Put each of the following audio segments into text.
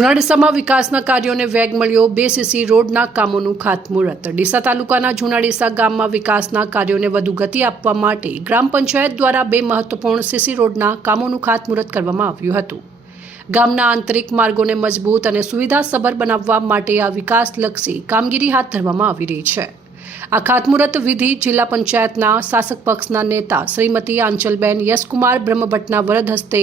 જૂનાડીસામાં વિકાસના કાર્યોને વેગ મળ્યો। 2 સીસી રોડના કામોનું ખાતમુહૂર્ત। ડીસા તાલુકાના જૂનાડીસા ગામમાં વિકાસના કાર્યોને વધુ ગતિ આપવા માટે ગ્રામ પંચાયત દ્વારા 2 મહત્વપૂર્ણ સીસી રોડના કામોનું ખાતમુહૂર્ત કરવામાં આવ્યું હતું। ગામના આંતરિક માર્ગોને મજબૂત અને સુવિધાસભર બનાવવા માટે આ વિકાસલક્ષી કામગીરી હાથ ધરવામાં આવી રહી છે। આ ખાતમુહૂર્ત વિધિ જિલ્લા પંચાયતના શાસક પક્ષના નેતા શ્રીમતી આંચલબેન યશકુમાર બ્રહ્મભટ્ટના વરદ હસ્તે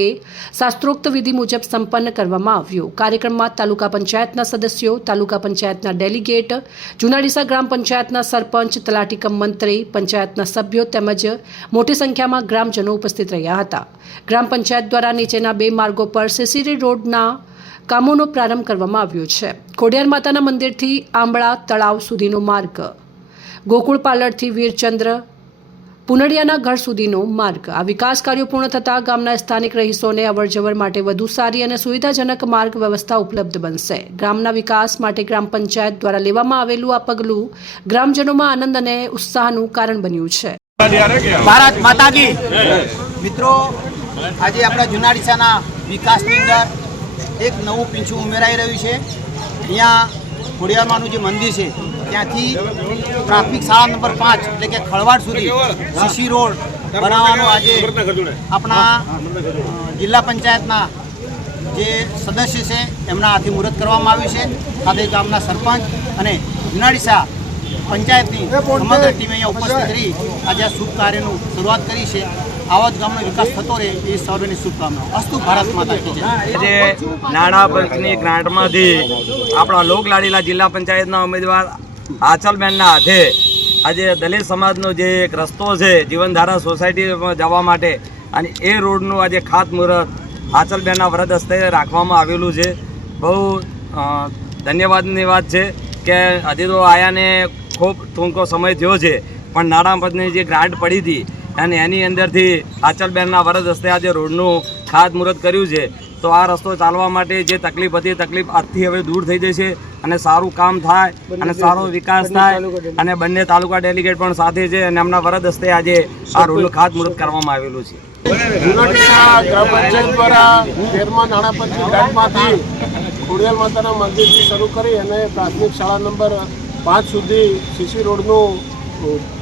શાસ્ત્રોક્ત વિધિ મુજબ સંપન્ન કરવામાં આવ્યો। કાર્યક્રમમાં તાલુકા પંચાયતના સદસ્યો, તાલુકા પંચાયતના ડેલિગેટ, જૂનાડીસા ગ્રામ પંચાયતના સરપંચ, તલાટી કમ મંત્રી, પંચાયતના સભ્યો તેમજ મોટી સંખ્યામાં ગ્રામજનો ઉપસ્થિત રહ્યા હતા। ગ્રામ પંચાયત દ્વારા નીચેના 2 માર્ગો પર સીસી રોડના કામોનો પ્રારંભ કરવામાં આવ્યો છે। ખોડિયાર માતાના મંદિરથી આંબળા તળાવ સુધીનો માર્ગ, ગોકુળ પાર્લરથી વીરચંદ્ર પુનડિયાના ઘર સુધીનો માર્ગ। આ વિકાસ કાર્યો પૂર્ણ થતાં ગામના સ્થાનિક રહીશોને અવરજવર માટે વધુ સારી અને સુવિધાજનક માર્ગ વ્યવસ્થા ઉપલબ્ધ બનશે। ગામના વિકાસ માટે ગ્રામ પંચાયત દ્વારા લેવામાં આવેલું આ પગલું ગ્રામજનોમાં આનંદ અને ઉત્સાહનું કારણ બન્યું છે। ભારત માતા કી મિત્રો, આજે આપણા જૂનાડીસાના વિકાસની અંદર એક નવું પીંછું ઉમેરાઈ રહ્યું છે। અહીંયા ખોડિયારમાંનું જે મંદિર છે ત્યાંથી ટ્રાફિક શાળા નંબર 5 એટલે કે ખળવાડ સુધી સીસી રોડ બનાવવાનો આજે આપણા જિલ્લા પંચાયતના જે સદસ્ય છે એમના હાથે મુહૂર્ત કરવામાં આવ્યું છે। સાથે ગામના સરપંચ અને જૂનાડીસા પંચાયતની સમગ્ર ટીમ અહીંયા ઉપસ્થિત રહી આજે આ શુભ કાર્યનું શરૂઆત કરી છે। આવા જ ગામનો વિકાસ થતો રહે એ સર્વેની શુભકામનાઓ। અસ્તુ ભારત માતા કી જય। આજે નાણાં પંચની ગ્રાન્ટમાંથી આપણા લોકલાડીલા જિલ્લા પંચાયતના ઉમેદવાર આંચલબેનના હાથે આજે દલિત સમાજનો જે એક રસ્તો છે જીવનધારા સોસાયટીમાં જવા માટે, અને એ રોડનું આજે ખાતમુહૂર્ત આંચલબેનના વરદ હસ્તે રાખવામાં આવેલું છે। બહુ ધન્યવાદની વાત છે કે હજી તો આયાને ખૂબ ટૂંકો સમય થયો છે, પણ નાણાં પંચની જે ગ્રાન્ટ પડી હતી અને એની અંદરથી આંચલબેનના વરદ હસ્તે આજે રોડનું ખાતમુહૂર્ત કર્યું છે। તો આ રસ્તો ચાલવા માટે જે તકલીફ હતી તકલીફ આજથી હવે દૂર થઈ જશે અને સારું કામ થાય અને સારો વિકાસ થાય, અને બંને તાલુકા ડેલિગેટ પણ સાથે છે અને એમના વરદ હસ્તે આજે આ રોડનું ખાતમુહૂર્ત કરવામાં આવેલું છે। જૂનાડીસા ગ્રામ પંચાયત દ્વારા 13મા નાણાં પંચની ગ્રાન્ટમાંથી ખોડિયાર માતાના મંદિરથી શરૂ કરી અને પ્રાથમિક શાળા નંબર 5 સુધી સીસી રોડનું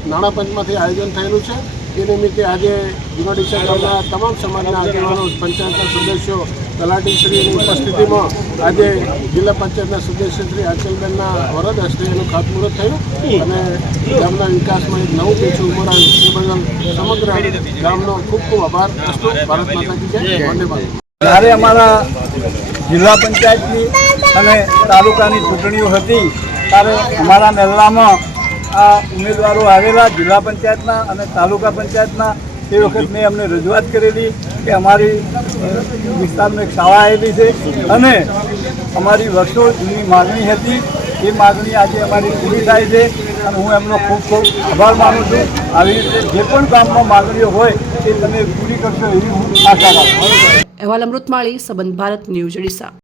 નાણાં પંચમાંથી આયોજન થયેલું છે। એ નિમિત્તે આજે જૂનાડીસા ગામના તમામ સમાજના આગેવાનો, પંચાયતના સદસ્યો, તલાટીશ્રીની ઉપસ્થિતિમાં આજે જિલ્લા પંચાયતના સદસ્ય શ્રી આંચલબેનના વરદ હસ્તે એનું ખાતમુહૂર્ત થયું અને ગામના વિકાસમાં એક નવું પીછું ઉમેરાયું। એ બદલ સમગ્ર ગામનો ખૂબ ખૂબ આભાર। અસ્તુ ભારત માતા કી જય। વંદે માતરમ। જ્યારે અમારા જિલ્લા પંચાયતની અને તાલુકાની ચૂંટણીઓ હતી ત્યારે અમારા મહેલામાં આ ઉમેદવારો આવેલા જિલ્લા પંચાયતના અને તાલુકા પંચાયતના। તે વખત મેં અમને રજૂઆત કરેલી કે અમારી વિસ્તારમાં એક શાળા આવેલી છે અને અમારી વર્ષો જૂની માગણી હતી, એ માગણી આજે અમારી પૂરી થાય છે અને હું એમનો ખૂબ ખૂબ આભાર માનું છું। આવી રીતે જે પણ ગામમાં માગણીઓ હોય એ તમે પૂરી કરશો એવી હું આશા રાખું છું। અહેવાલ અમૃત માળી, સંબંધ ભારત ન્યૂઝ, ડીસા।